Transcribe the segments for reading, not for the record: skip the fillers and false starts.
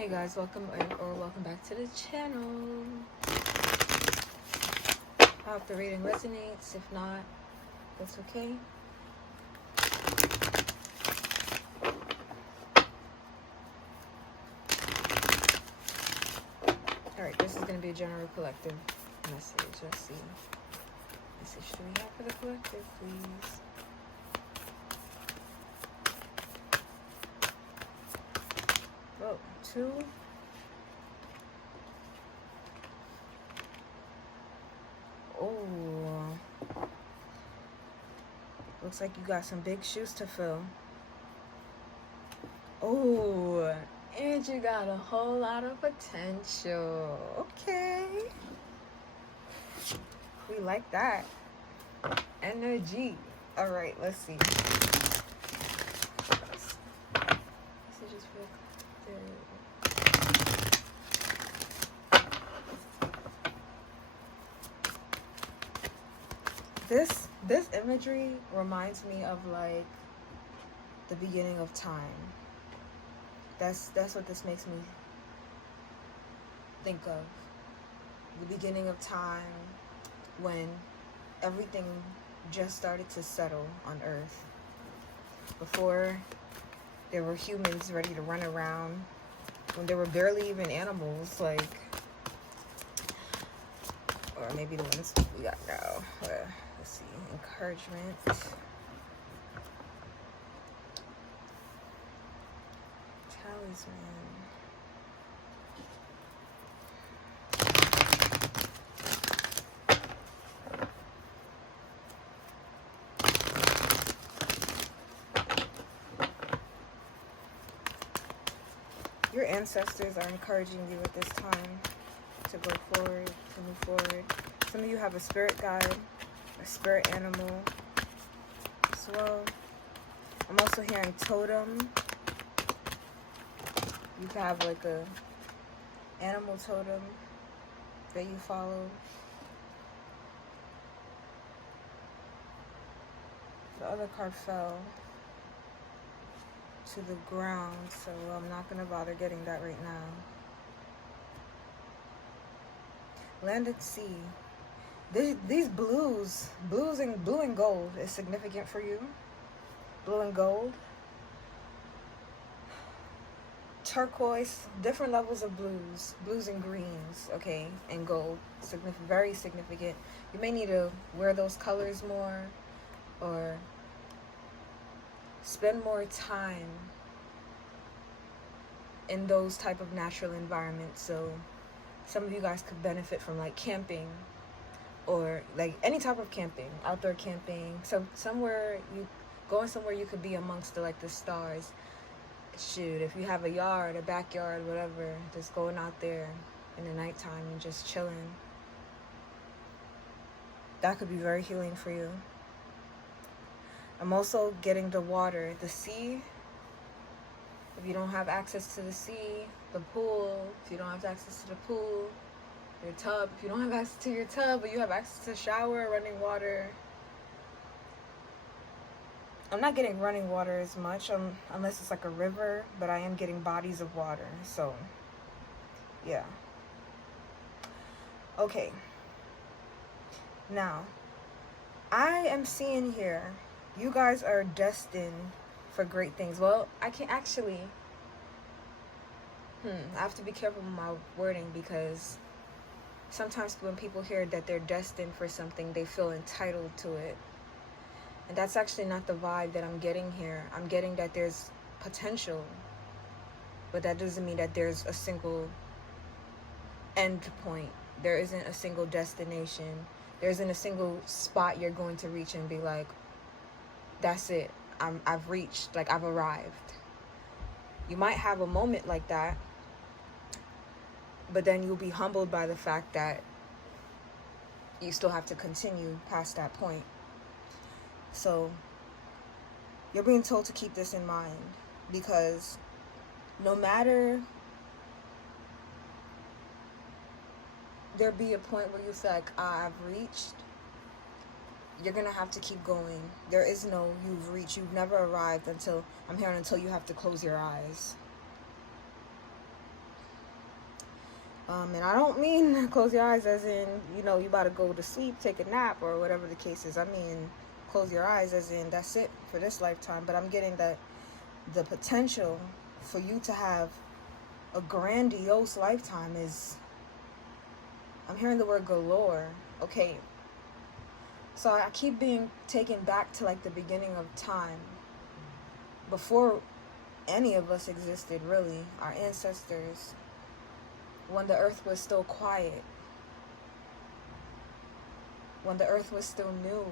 Hey guys, welcome back to the channel. I hope the reading resonates. If not, that's okay. Alright, this is going to be a general collective message. Let's see. Message do we have for the collective, please? Oh, 2. Oh. Looks like you got some big shoes to fill. Oh, and you got a whole lot of potential. Okay. We like that. Energy. Alright, let's see. Messages for the this imagery reminds me of like the beginning of time. That's what this makes me think of. The beginning of time, when everything just started to settle on Earth. Before there were humans ready to run around, when there were barely even animals, like, or maybe the ones we got now. Let's see, encouragement. Talisman. Your ancestors are encouraging you at this time to go forward, to move forward. Some of you have a spirit guide, a spirit animal as well. I'm also hearing totem. You can have like a animal totem that you follow. The other card fell to the ground, so I'm not going to bother getting that right now. Land at sea. These blue and gold is significant for you. Blue and gold. Turquoise, different levels of blues and greens, okay, and gold, very significant. You may need to wear those colors more, or spend more time in those type of natural environments. So some of you guys could benefit from like camping, or like any type of camping, outdoor camping. So somewhere you could be amongst the stars. Shoot, if you have a yard, a backyard, whatever, just going out there in the nighttime and just chilling. That could be very healing for you. I'm also getting the water, the sea. If you don't have access to the sea, the pool, if you don't have access to the pool, your tub, if you don't have access to your tub, but you have access to shower, running water. I'm not getting running water as much, unless it's like a river, but I am getting bodies of water, so, yeah. Okay. Now, I am seeing here, you guys are destined for great things. Well, I can actually, I have to be careful with my wording, because sometimes when people hear that they're destined for something, they feel entitled to it. And that's actually not the vibe that I'm getting here. I'm getting that there's potential, but that doesn't mean that there's a single end point. There isn't a single destination. There isn't a single spot you're going to reach and be like, that's it. I've reached, like I've arrived. You might have a moment like that, but then you'll be humbled by the fact that you still have to continue past that point. So you're being told to keep this in mind, because no matter, there be a point where you feel like, I've reached, you're gonna have to keep going. There is no you've reached. You've never arrived until you have to close your eyes. And I don't mean close your eyes as in, you know, you about to go to sleep, take a nap, or whatever the case is. I mean, close your eyes as in that's it for this lifetime. But I'm getting that the potential for you to have a grandiose lifetime is, I'm hearing the word galore. Okay, so I keep being taken back to like the beginning of time, before any of us existed, really, our ancestors, when the earth was still quiet, when the earth was still new.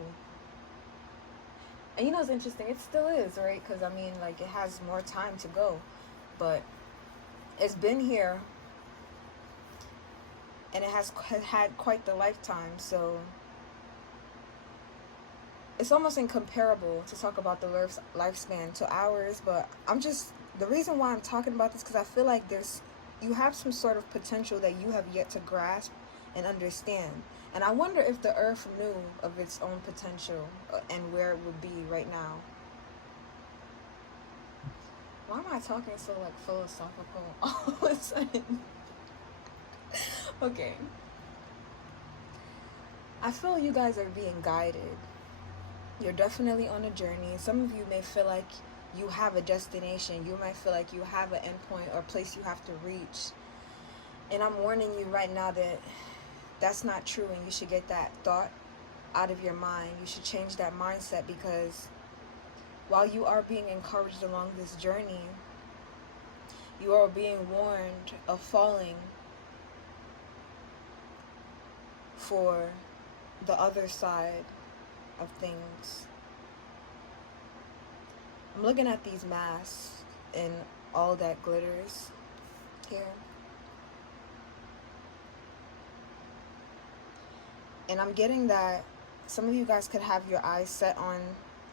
And you know, it's interesting, it still is, right? Because I mean, like, it has more time to go, but it's been here, and it has had quite the lifetime. So it's almost incomparable to talk about the lifespan to ours. But the reason why I'm talking about this, because I feel like you have some sort of potential that you have yet to grasp and understand. And I wonder if the earth knew of its own potential and where it would be right now. Why am I talking so like philosophical all of a sudden? Okay. I feel you guys are being guided. You're definitely on a journey. Some of you may feel like you have a destination. You might feel like you have an endpoint or place you have to reach. And I'm warning you right now that that's not true, and you should get that thought out of your mind. You should change that mindset, because while you are being encouraged along this journey, you are being warned of falling for the other side of things. I'm looking at these masks and all that glitters here. And I'm getting that some of you guys could have your eyes set on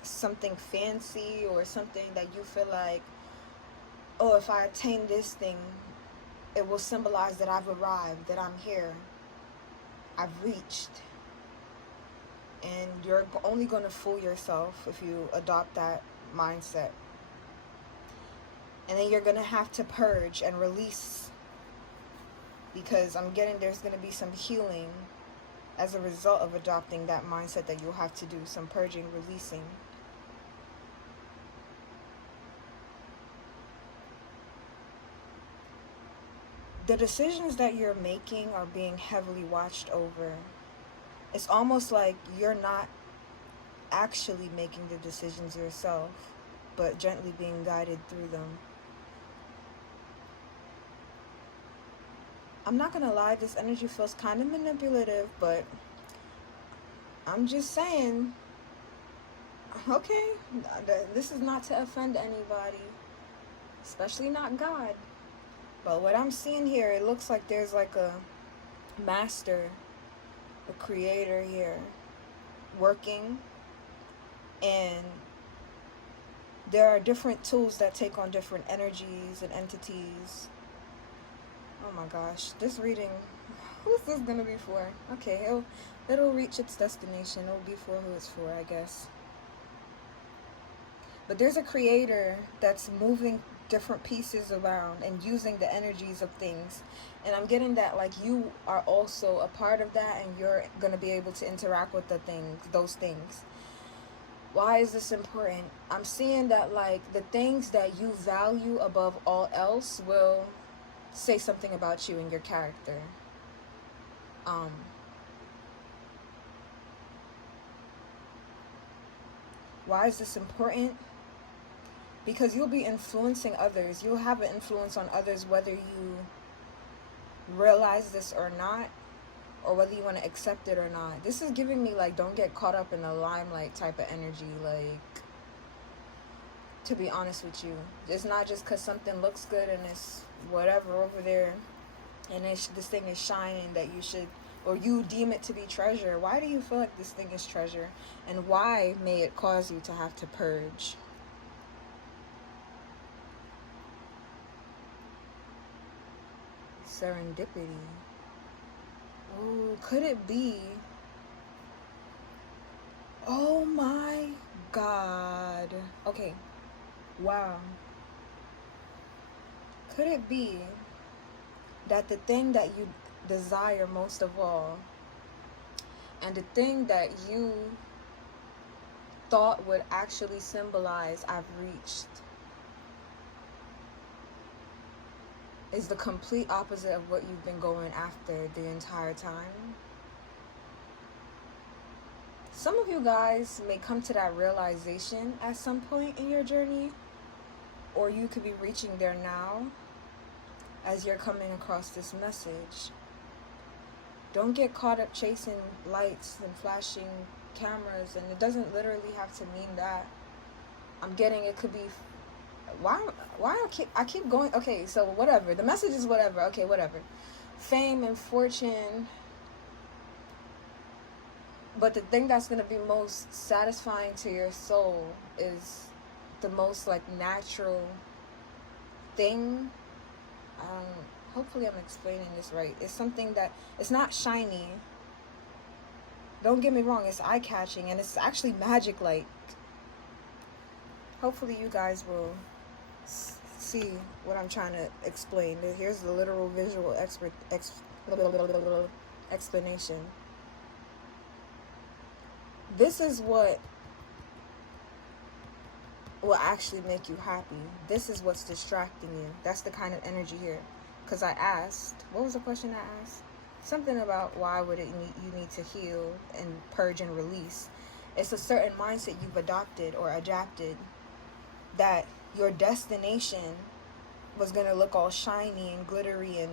something fancy or something that you feel like, oh, if I attain this thing, it will symbolize that I've arrived, that I'm here, I've reached. And you're only going to fool yourself if you adopt that mindset. And then you're going to have to purge and release, because I'm getting there's going to be some healing as a result of adopting that mindset that you'll have to do some purging, releasing. The decisions that you're making are being heavily watched over. It's almost like you're not actually making the decisions yourself, but gently being guided through them. I'm not gonna lie, this energy feels kind of manipulative, but I'm just saying, okay, this is not to offend anybody, especially not God. But what I'm seeing here, it looks like there's like a master, a creator here working, and there are different tools that take on different energies and entities. Oh my gosh, this reading, who's this gonna be for? Okay, it'll reach its destination. It'll be for who it's for, I guess. But there's a creator that's moving different pieces around and using the energies of things. And I'm getting that like you are also a part of that, and you're gonna be able to interact with those things. Why is this important? I'm seeing that like the things that you value above all else will say something about you and your character. Why is this important? Because you'll be influencing others. You'll have an influence on others whether you realize this or not, or whether you want to accept it or not. This is giving me like, don't get caught up in the limelight type of energy. Like, to be honest with you, it's not just because something looks good and it's whatever over there and this thing is shining that you should, or you deem it to be treasure. Why do you feel like this thing is treasure, and why may it cause you to have to purge? Serendipity. Oh, could it be? Oh my God. Okay. Wow. Could it be that the thing that you desire most of all, and the thing that you thought would actually symbolize I've reached, is the complete opposite of what you've been going after the entire time. Some of you guys may come to that realization at some point in your journey, or you could be reaching there now as you're coming across this message. Don't get caught up chasing lights and flashing cameras, and it doesn't literally have to mean that. I'm getting it could be why I keep going. Okay, so whatever. The message is whatever. Okay, whatever. Fame and fortune. But the thing that's going to be most satisfying to your soul is the most like natural thing. Hopefully I'm explaining this right. It's something that, it's not shiny. Don't get me wrong, it's eye-catching, and it's actually magic-like. Hopefully you guys will see what I'm trying to explain. Here's the literal visual explanation. This is what will actually make you happy. This is what's distracting you. That's the kind of energy here. Because I asked, what was the question I asked? Something about why would you need to heal and purge and release. It's a certain mindset you've adopted or adapted, that your destination was going to look all shiny and glittery and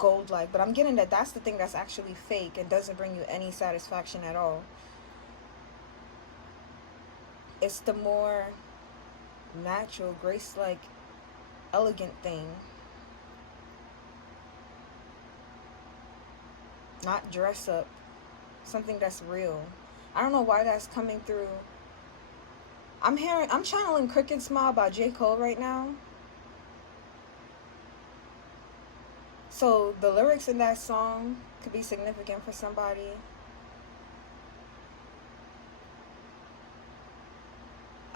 gold-like. But I'm getting that that's the thing that's actually fake and doesn't bring you any satisfaction at all. It's the more natural, grace-like, elegant thing. Not dress up. Something that's real. I don't know why that's coming through. I'm channeling Crooked Smile by J. Cole right now. So the lyrics in that song could be significant for somebody.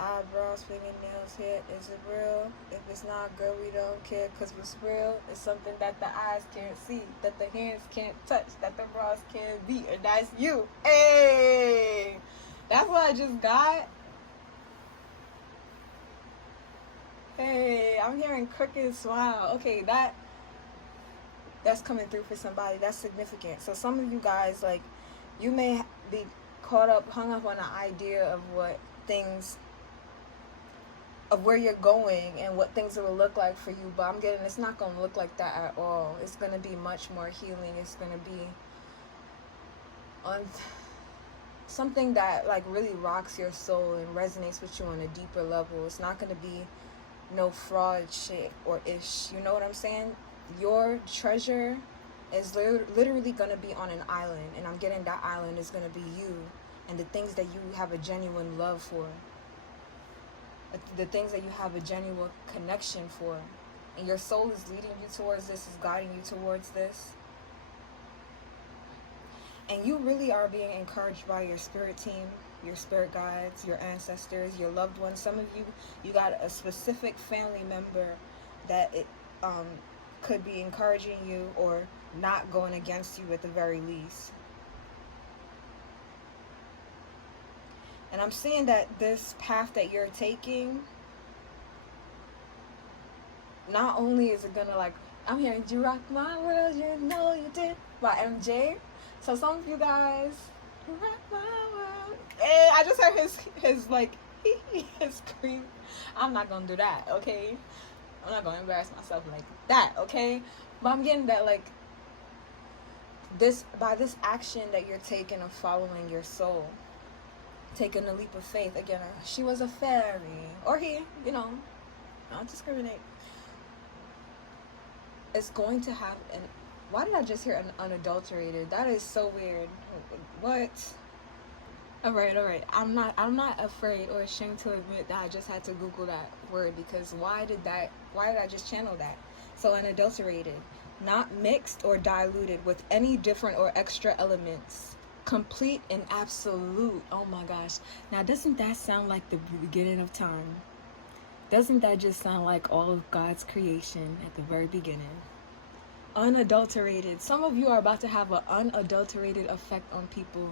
Eyebrows, fingernails, hair, is it real? If it's not good, we don't care, cause what's real is something that the eyes can't see, that the hands can't touch, that the bras can't be, and that's you. Hey, that's what I just got. Hey, I'm hearing Crooked Smile. Okay, that's coming through for somebody. That's significant. So some of you guys, like, you may be hung up on the idea of what things, of where you're going and what things will look like for you, but I'm getting it's not going to look like that at all. It's going to be much more healing. It's going to be on something that like really rocks your soul and resonates with you on a deeper level. It's not going to be no fraud shit or ish. You know what I'm saying? Your treasure is literally going to be on an island, and I'm getting that island is going to be you and the things that you have a genuine love for. The things that you have a genuine connection for, and your soul is leading you towards this, is guiding you towards this, and you really are being encouraged by your spirit team, your spirit guides, your ancestors, your loved ones. Some of you got a specific family member that it could be encouraging you or not going against you at the very least. And I'm seeing that this path that you're taking, not only is it gonna like, I'm hearing "You Rock My World, You Know You Did" by MJ. So some of you guys, you rock my world. Hey, I just heard his like his scream. I'm not gonna do that, okay? I'm not gonna embarrass myself like that, okay? But I'm getting that like by this action that you're taking of following your soul, taking a leap of faith. Again, she was a fairy, or he, don't discriminate. It's going to have why did I just hear an unadulterated? That is so weird. What? All right. I'm not afraid or ashamed to admit that I just had to Google that word, because why did I just channel that? So unadulterated, not mixed or diluted with any different or extra elements. Complete and absolute. Oh my gosh. Now, doesn't that sound like the beginning of time? Doesn't that just sound like all of God's creation at the very beginning? Unadulterated. Some of you are about to have an unadulterated effect on people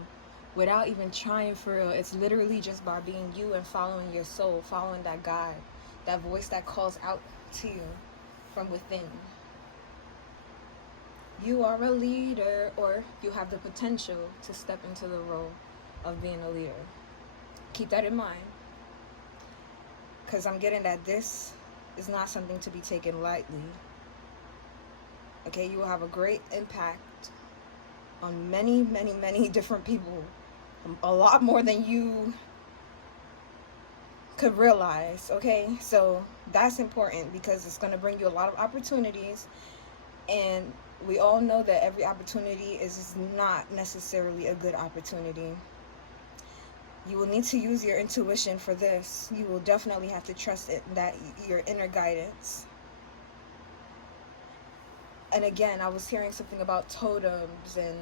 without even trying for real. It's literally just by being you and following your soul, following that guide, that voice that calls out to you from within. You are a leader, or you have the potential to step into the role of being a leader. Keep that in mind, because I'm getting that this is not something to be taken lightly. Okay, you will have a great impact on many, many, many different people. A lot more than you could realize, okay? So that's important because it's going to bring you a lot of opportunities. And we all know that every opportunity is not necessarily a good opportunity. You will need to use your intuition for this. You will definitely have to trust it, that your inner guidance. And again, I was hearing something about totems and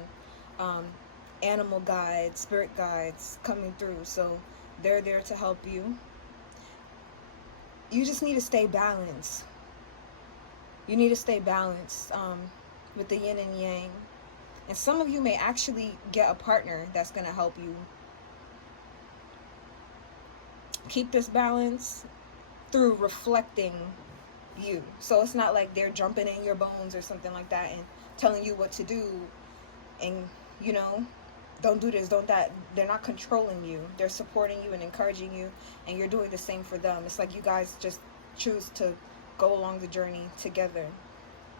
animal guides, spirit guides coming through. So they're there to help you. You just need to stay balanced. You need to stay balanced with the yin and yang. And some of you may actually get a partner that's going to help you keep this balance through reflecting you. So it's not like they're jumping in your bones or something like that and telling you what to do and, you know, don't do this, don't that. They're not controlling you. They're supporting you and encouraging you, and you're doing the same for them. It's like you guys just choose to go along the journey together.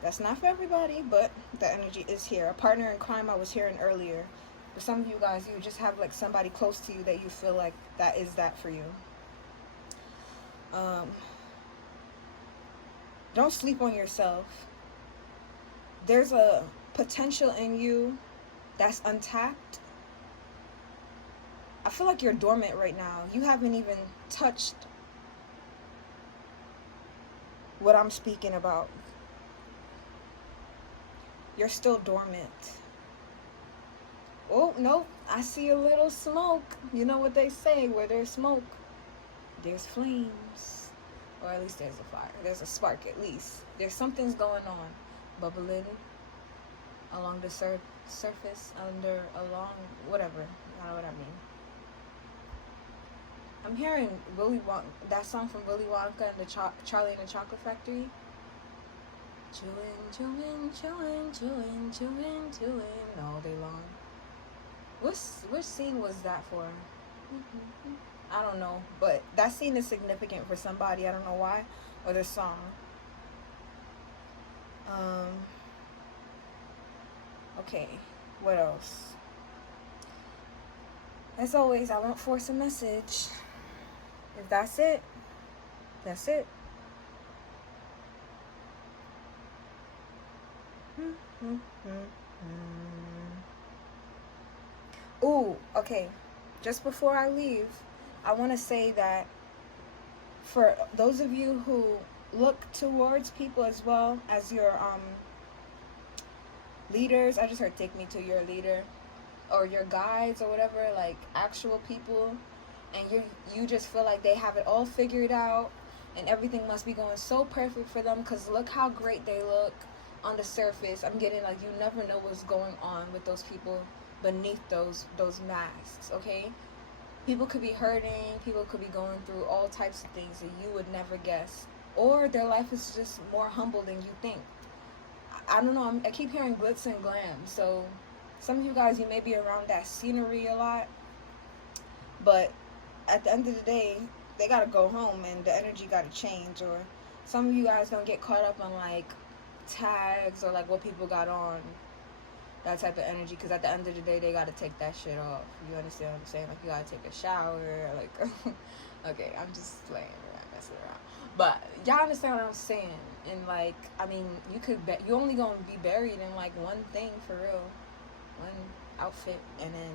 That's not for everybody, but the energy is here. A partner in crime I was hearing earlier. For some of you guys, you just have like somebody close to you that you feel like that is that for you. Don't sleep on yourself. There's a potential in you that's untapped. I feel like you're dormant right now. You haven't even touched what I'm speaking about. You're still dormant. Oh, nope. I see a little smoke. You know what they say, where there's smoke, there's flames. Or at least there's a fire. There's a spark at least. There's something's going on. Bubbling along the surface, along, whatever. You know what I mean. I'm hearing Willy Wonka, that song from Willy Wonka and the Charlie and the Chocolate Factory. Chewing, chewing, chewing, chewing, chewing, chewing all day long. Which scene was that for? I don't know, but that scene is significant for somebody. I don't know why, or the song. Okay, what else? As always, I won't force a message. If that's it, that's it. Ooh, okay. Just before I leave, I want to say that for those of you who look towards people as well as your leaders, I just heard take me to your leader, or your guides or whatever, like actual people, and you just feel like they have it all figured out and everything must be going so perfect for them because look how great they look on the surface. I'm getting like you never know what's going on with those people beneath those masks, okay? People could be hurting, people could be going through all types of things that you would never guess, or their life is just more humble than you think. I don't know, I keep hearing glitz and glam, so some of you guys, you may be around that scenery a lot, but at the end of the day, they gotta go home and the energy gotta change. Or some of you guys don't get caught up on like tags or like what people got on, that type of energy, because at the end of the day, they gotta take that shit off. You understand what I'm saying? Like you gotta take a shower, like okay, I'm just playing around, messing around, but y'all understand what I'm saying. And like, I mean, you only gonna be buried in like one thing for real, one outfit, and then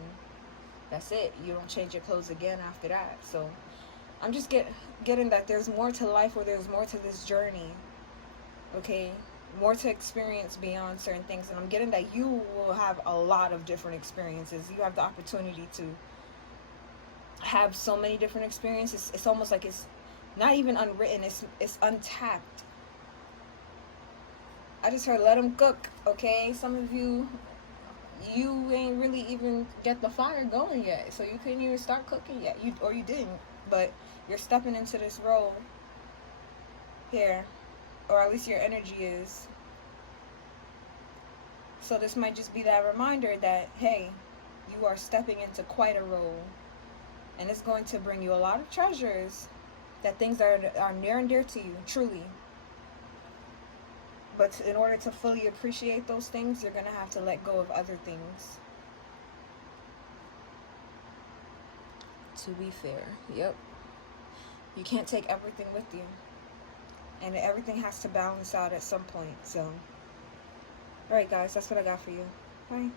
that's it. You don't change your clothes again after that. So I'm just getting that there's more to life, or there's more to this journey, okay? More to experience beyond certain things. And I'm getting that you will have a lot of different experiences. You have the opportunity to have so many different experiences. It's almost like it's not even unwritten, it's untapped. I just heard let them cook, okay? Some of you, you ain't really even get the fire going yet, so you couldn't even start cooking yet. You didn't, but you're stepping into this role here, or at least your energy is. So this might just be that reminder that, hey, you are stepping into quite a role, and it's going to bring you a lot of treasures, that things that are near and dear to you, truly. But in order to fully appreciate those things, you're going to have to let go of other things. To be fair, yep. You can't take everything with you. And everything has to balance out at some point. So, alright guys, that's what I got for you. Bye.